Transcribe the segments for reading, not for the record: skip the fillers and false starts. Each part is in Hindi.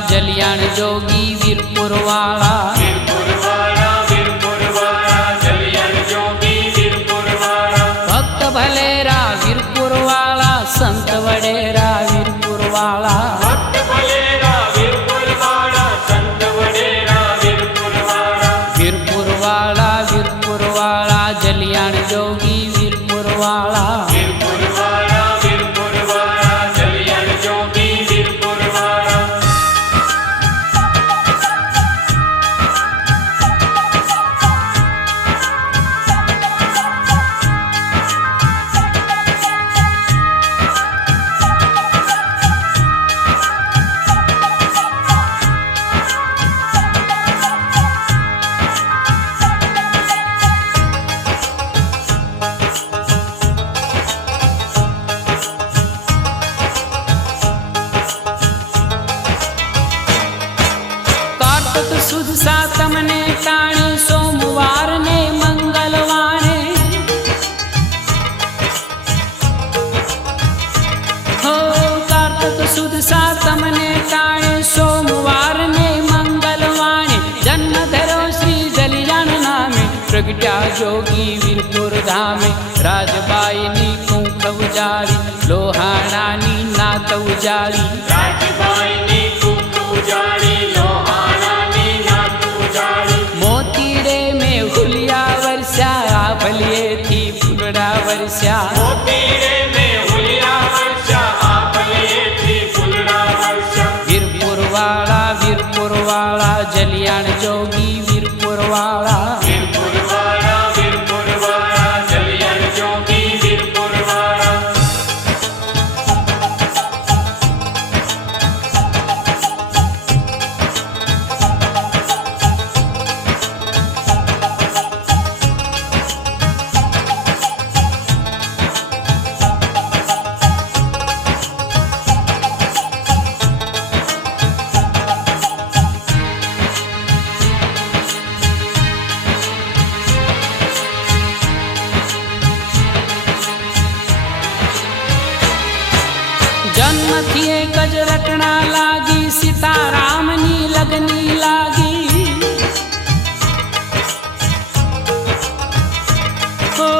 जलियाण जोगी वीरपुर वाला। जलियाण जोगी वीरपुर वाला। भक्त भलेरा वीरपुर वाला, संत वडेरा वीरपुर वाला। भक्त भलेरा वीरपुर वाला, संत वडेरा वीरपुर वाला। वीरपुर वाला जलियाण जोगी वीरपुर वाला। वीरपुर वाला जलियाण जोगी वीरपुर वाला। सुध सातम ने टाणी सोमवार ने मंगलवार हो। कार्तिक सुध सातम ने टाणी सोमवार ने मंगलवार। जन्म धरो श्री जलियाण नामे, प्रगट्या जोगी वीरपुर धामे। राजबाई नी कुंख उजाड़ी, लोहाणा नी नात उजाड़ी। राजबाई नी कुंख उजाड़ी, भलिए थी फुलड़ा वर्षा। मोतीरे में हुलिया वर्षा, भलिए थी फुलड़ा वर्षा। वीरपुर वाला जलियाण जोगी वीरपुर वाला। वीरपुर वाला जलियाण जोगी वीरपुर वाला। जन्म थिए गज रटना लागी, सीताराम नी लगनी लागी। हो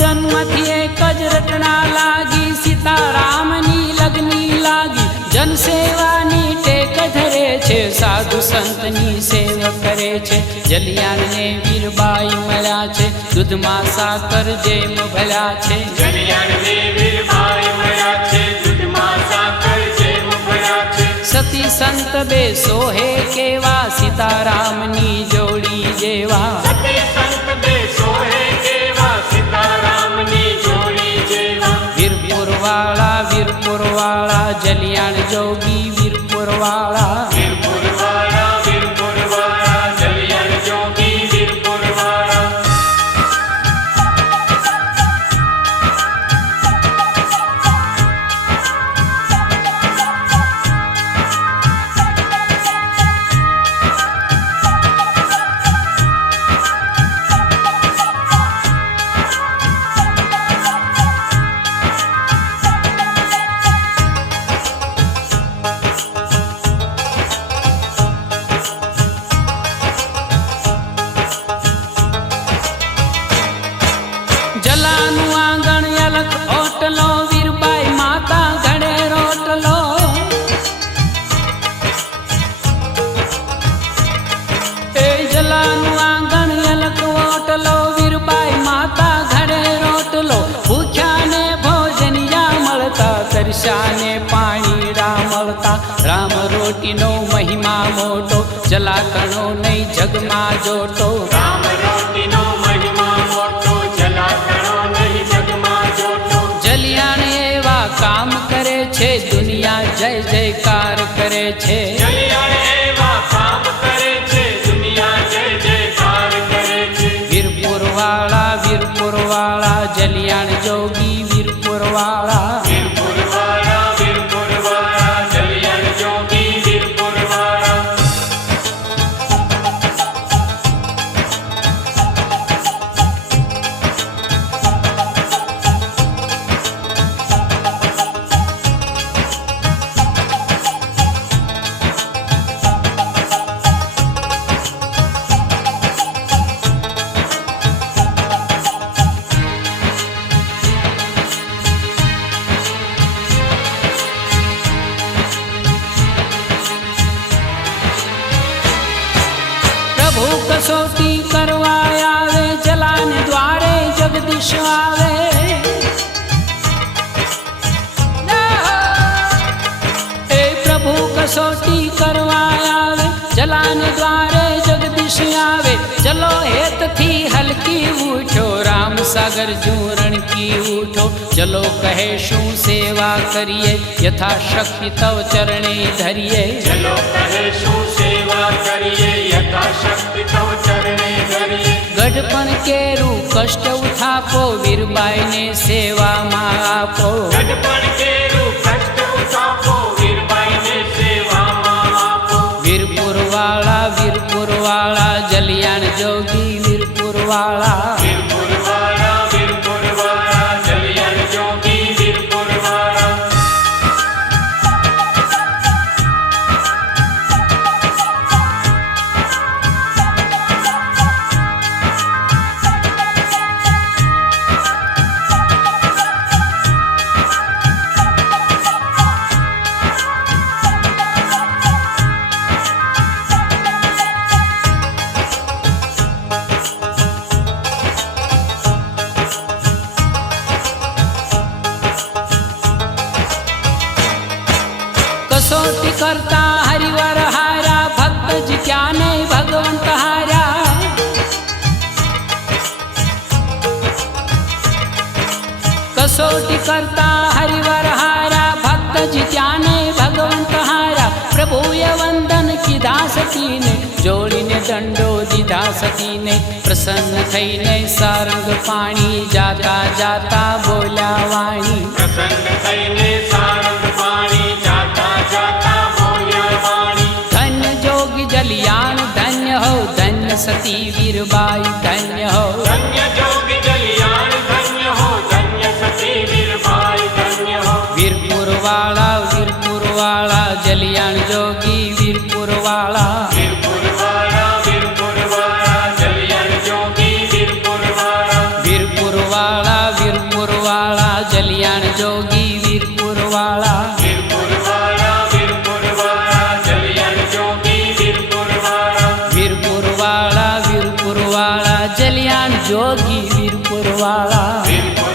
जन्म थिए गज रटना लागी, सीताराम नी लगनी लागी। जन सेवा नी टेक धरे छे, साधु संत नी सेवा करे छे। जलियाण ने वीरबाई मळ्या छे, दूध में साकर जेम भल्या छे। जलियाण ने वीरबाई मळ्या छे, दूध में साकर जेम भल्या छे। सती संत बे सोहे केवा, सीताराम नी जोड़ी जेवा। सती संत बे सोहे केवा, सीताराम नी जोड़ी जेवा। वीरपुर वाला जलियाण जोगी वीरपुर वाला। वीरपुर वाला जलियाण जोगी वीरपुर वाला। जलानु आंगण अलख ओटलो, वीरबाई माता घड़े रोटलो। ए जलानु आंगण अलख ओटलो, वीरबाई माता घड़े रोटलो। भूख्या ने भोजनिया मळता, तरस्या ने पाणीड़ा मळता। राम रोटी नो महिमा मोटो, जलाकणो नहीं जगमा जोटो। राम रोटी नो महिमा मोटो, जलाकणो नहीं जगमा जोटो। जलियाण एवा काम करे छे, दुनिया जय जयकार करे छे। जलियाण एवा काम करे छे, दुनिया जय जयकार करे छे। वीरपुर वाला जलियाण जोगी वीरपुर वाला। वीरपुर वाला जलियाण जोगी वीरपुर वाला। थी हल्की उठो, राम सागर जूरण की उठो। चलो कहे शू सेवा करिए, यथाशक्ति तव चरणे धरिए। चलो कहे शू सेवा करिए, यथाशक्ति तव चरणे धरिए। गढ़पण केरू कष्ट उठापो, वीरबाई ने सेवा में आपो। गढ़पण केरू कष्ट उठापो, वीरबाई ने सेवा में आपो। वीरपुर वाला जलियाण जोगी, वीरपुर वाला। वीरपुर वाला जलियाण जोगी, वीरपुर वाला। कसोटी करता हरिवर हारा, भक्त जी क्या नहीं भगवंत हारा। कसोटी करता हरिवर हारा, भक्त जी क्या नहीं भगवंत हारा। प्रभु ये वंदन की दासती ने, जोड़ीने दंडो दीधा सती ने। प्रसन्न थईने सारंग पाणी, जाता जाता बोल्या वाणी। प्रसन्न थईने सारंग पाणी, जाता जाता बोल्या वाणी। धन्य जोगी जलियाण धन्य हो, धन्य सती वीरबाई धन्य हो। धन्य जोगी जलियाण धन्य हो, धन्य सती वीरबाई धन्य हो। वीरपुर वाला जलियाण जोगी, वीरपुर वाला। वीरपुर वाला जलियाण जोगी, वीरपुर वाला। वीरपुर वाला जलियाण जोगी, वीरपुर वाला। वीरपुर वाला जलियाण जोगी, वीरपुर वाला। वीरपुर वाला जलियाण जोगी, वीरपुर वाला। वीरपुर